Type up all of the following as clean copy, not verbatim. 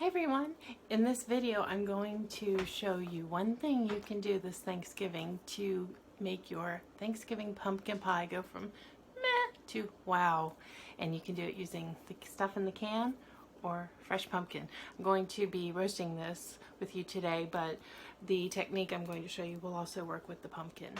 Hi everyone! In this video I'm going to show you one thing you can do this Thanksgiving to make your Thanksgiving pumpkin pie go from meh to wow. And you can do it using the stuff in the can or fresh pumpkin. I'm going to be roasting this with you today, but the technique I'm going to show you will also work with the pumpkin.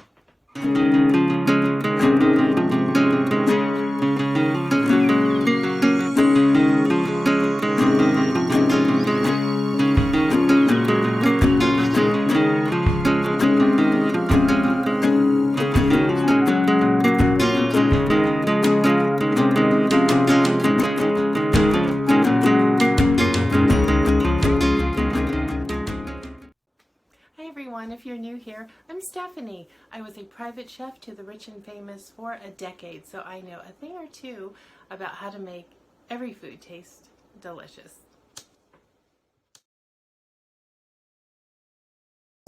If you're new here, I'm Stephanie. I was a private chef to the rich and famous for a decade, so I know a thing or two about how to make every food taste delicious.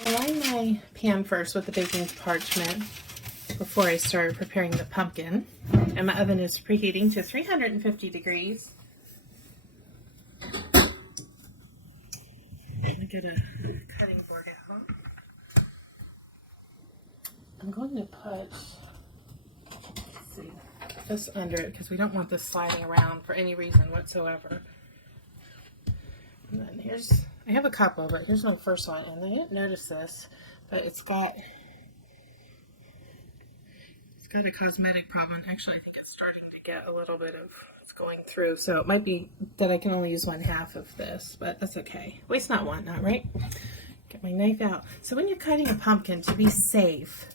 I line my pan first with the baking parchment before I start preparing the pumpkin, and my oven is preheating to 350 degrees. I'm going to get a cutting board out. I'm going to put this under it because we don't want this sliding around for any reason whatsoever. And then I have a couple, but here's my first one, and I didn't notice this, but it's got a cosmetic problem. Actually, I think it's starting to get a little bit of it's going through, so it might be that I can only use one half of this, but that's okay. Waste not, want not, right? Get my knife out. So when you're cutting a pumpkin, to be safe,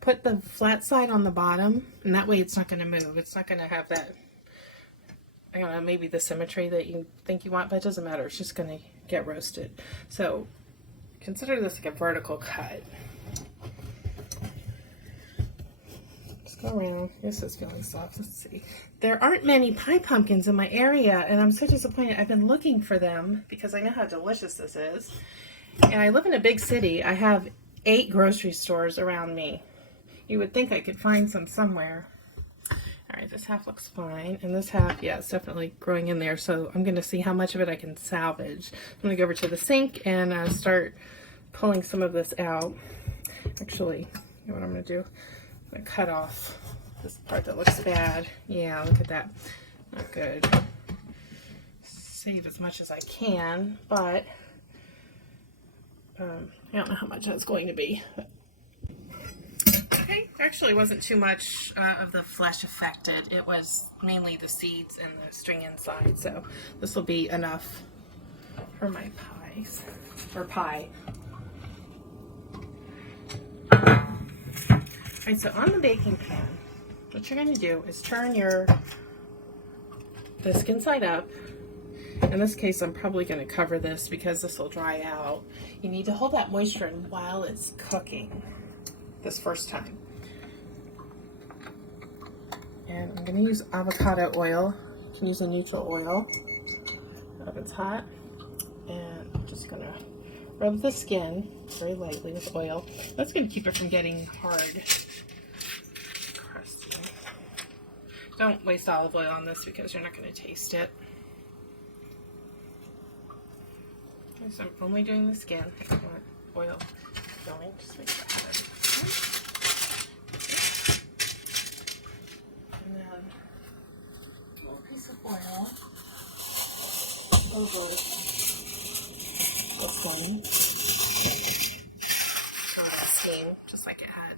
put the flat side on the bottom, and that way it's not going to move. It's not going to have that, I don't know, maybe the symmetry that you think you want, but it doesn't matter. It's just going to get roasted. So consider this like a vertical cut. Just go around. This is feeling soft. Let's see. There aren't many pie pumpkins in my area, and I'm so disappointed. I've been looking for them because I know how delicious this is. And I live in a big city. I have 8 grocery stores around me. You would think I could find some somewhere. All right, this half looks fine. And this half, yeah, it's definitely growing in there. So I'm going to see how much of it I can salvage. I'm going to go over to the sink and start pulling some of this out. Actually, you know what I'm going to do? I'm going to cut off this part that looks bad. Yeah, look at that. Not good. Save as much as I can, but I don't know how much that's going to be. Okay, there actually wasn't too much of the flesh affected. It was mainly the seeds and the string inside, so this will be enough for my pies, or pie. Alright, so on the baking pan, what you're going to do is turn the skin side up. In this case, I'm probably going to cover this because this will dry out. You need to hold that moisture in while it's cooking this first time. And I'm going to use avocado oil. You can use a neutral oil if it's hot. And I'm just going to rub the skin very lightly with oil. That's going to keep it from getting hard, crusty. Don't waste olive oil on this because you're not going to taste it. So I'm only doing the skin. I don't want oil going. Just make sure I have everything. And then a little piece of oil. Over this one. So that steam, just like it had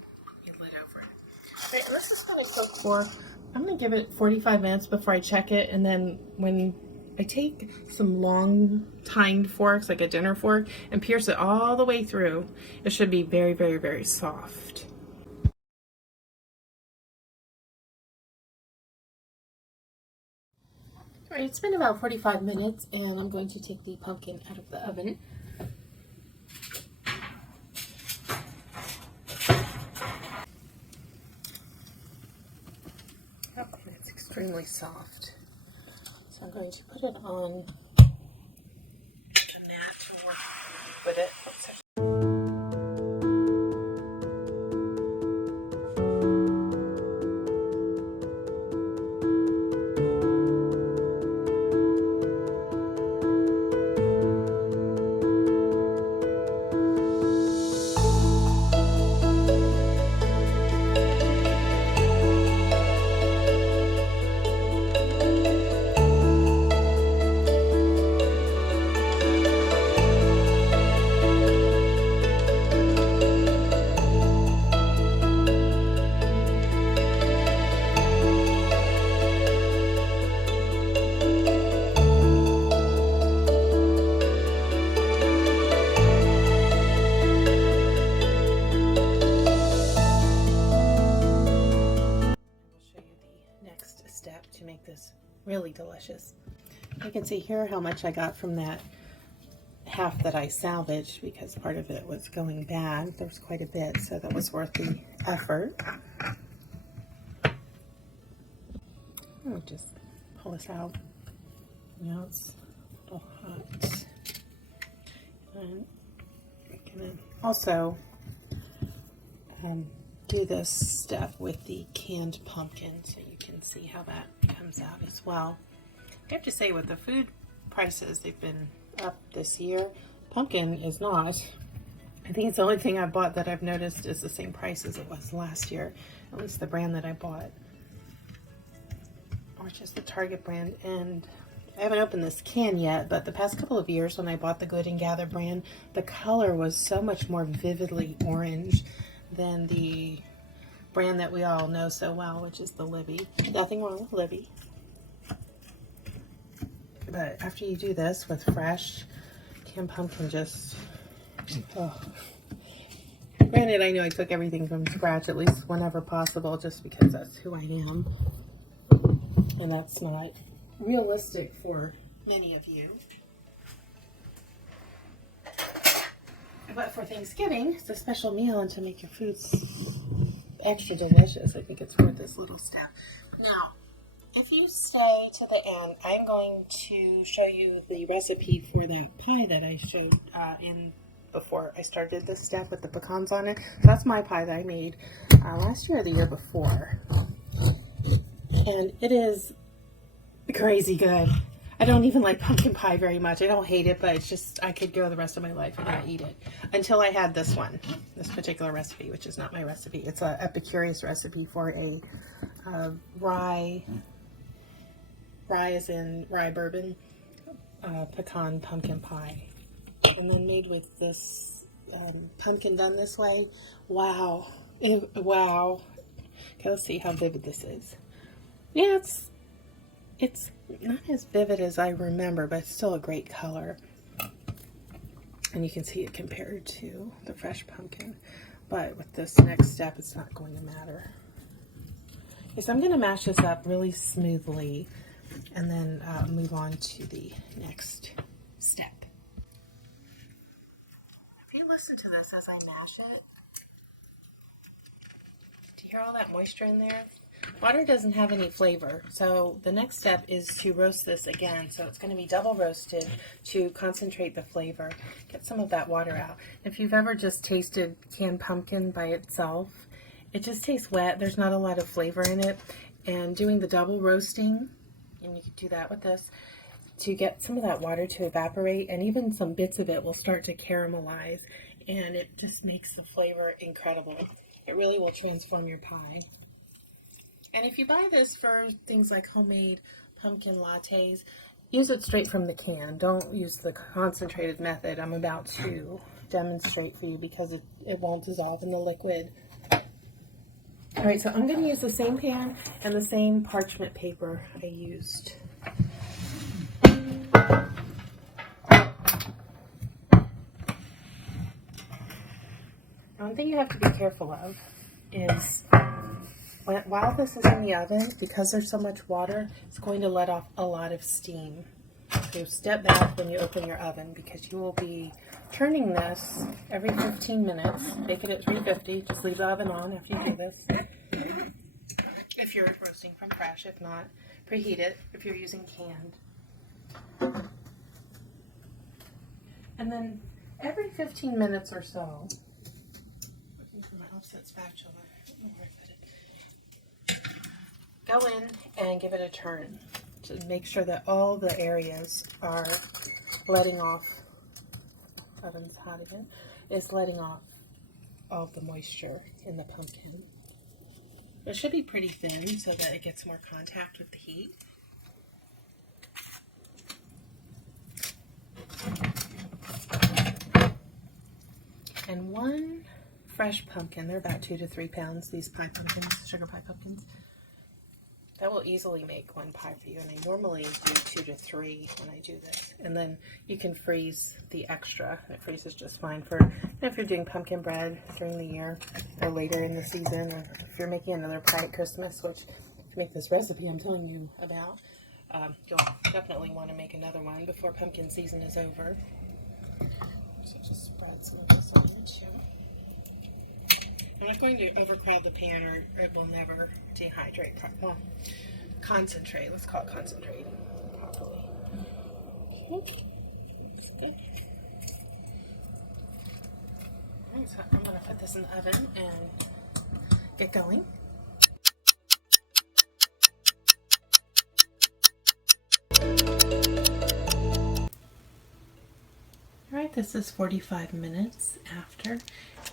a lid over it. Right, and this is going to cook for, I'm going to give it 45 minutes before I check it, and then when I take some long tined forks, like a dinner fork, and pierce it all the way through. It should be very, very, very soft. All right, it's been about 45 minutes, and I'm going to take the pumpkin out of the oven. Oh, it's extremely soft. So I'm going to put it on the mat to work with it. delicious. You can see here how much I got from that half that I salvaged because part of it was going bad. There was quite a bit, so that was worth the effort. I'll just pull this out. Now it's a little hot. And I'm gonna also do this stuff with the canned pumpkin so you can see how that comes out as well. I have to say, with the food prices, they've been up this year. Pumpkin is not. I think it's the only thing I bought that I've noticed is the same price as it was last year, at least the brand that I bought, which is the Target brand. And I haven't opened this can yet, but the past couple of years when I bought the Good and Gather brand, the color was so much more vividly orange than the brand that we all know so well, which is the Libby. Nothing wrong with Libby. But after you do this with fresh canned pumpkin, just, oh. Granted, I know I cook everything from scratch, at least whenever possible, just because that's who I am. And that's not realistic for many of you. But for Thanksgiving, it's a special meal, and to make your foods extra delicious, I think it's worth this little step. Now, if you stay to the end, I'm going to show you the recipe for the pie that I showed in before I started this step with the pecans on it. So that's my pie that I made last year or the year before. And it is crazy good. I don't even like pumpkin pie very much. I don't hate it, but it's just, I could go the rest of my life and not eat it. Until I had this one, this particular recipe, which is not my recipe. It's an Epicurious recipe for a rye as in rye bourbon, pecan pumpkin pie. And then made with this pumpkin done this way. Wow. Wow. Okay, let's see how vivid this is. Yeah, it's not as vivid as I remember, but it's still a great color. And you can see it compared to the fresh pumpkin. But with this next step, it's not going to matter. Okay, so I'm going to mash this up really smoothly and then move on to the next step. If you listen to this as I mash it, do you hear all that moisture in there? Water doesn't have any flavor, so the next step is to roast this again. So it's going to be double roasted to concentrate the flavor, get some of that water out. If you've ever just tasted canned pumpkin by itself, it just tastes wet. There's not a lot of flavor in it. And doing the double roasting, and you can do that with this, to get some of that water to evaporate, and even some bits of it will start to caramelize, and it just makes the flavor incredible. It really will transform your pie. And if you buy this for things like homemade pumpkin lattes, use it straight from the can. Don't use the concentrated method I'm about to demonstrate for you because it won't dissolve in the liquid. All right, so I'm going to use the same pan and the same parchment paper I used. One thing you have to be careful of is while this is in the oven, because there's so much water, it's going to let off a lot of steam. So step back when you open your oven because you will be turning this every 15 minutes. Bake it at 350. Just leave the oven on after you do this. If you're roasting from fresh, if not, preheat it if you're using canned. And then every 15 minutes or so, looking for my offset spatula, I don't know where I put it. Go in and give it a turn to make sure that all the areas are letting off, oven's hot again, is letting off all the moisture in the pumpkin. It should be pretty thin so that it gets more contact with the heat. And one fresh pumpkin, they're about 2 to 3 pounds, these pie pumpkins, sugar pie pumpkins. That will easily make one pie for you, and I normally do 2 to 3 when I do this. And then you can freeze the extra. It freezes just fine for if you're doing pumpkin bread during the year or later in the season, or if you're making another pie at Christmas, which if you make this recipe I'm telling you about, You'll definitely want to make another one before pumpkin season is over. So just spread some of this on it too. I'm not going to overcrowd the pan or it will never dehydrate. Well, concentrate. Let's call it concentrate properly. Okay. That's good. Alright, so I'm going to put this in the oven and get going. Alright, this is 45 minutes after.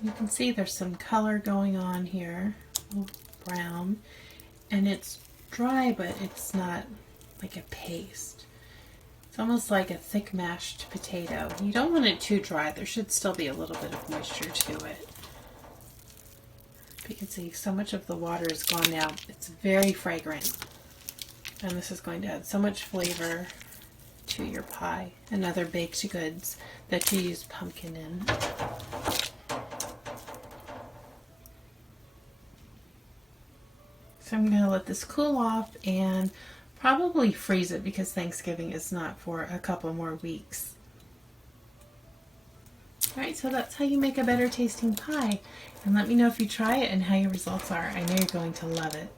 You can see there's some color going on here, a little brown, and it's dry, but it's not like a paste. It's almost like a thick mashed potato. You don't want it too dry. There should still be a little bit of moisture to it. You can see so much of the water is gone now. It's very fragrant. And this is going to add so much flavor to your pie and other baked goods that you use pumpkin in. So I'm going to let this cool off and probably freeze it because Thanksgiving is not for a couple more weeks. Alright, so that's how you make a better tasting pie. And let me know if you try it and how your results are. I know you're going to love it.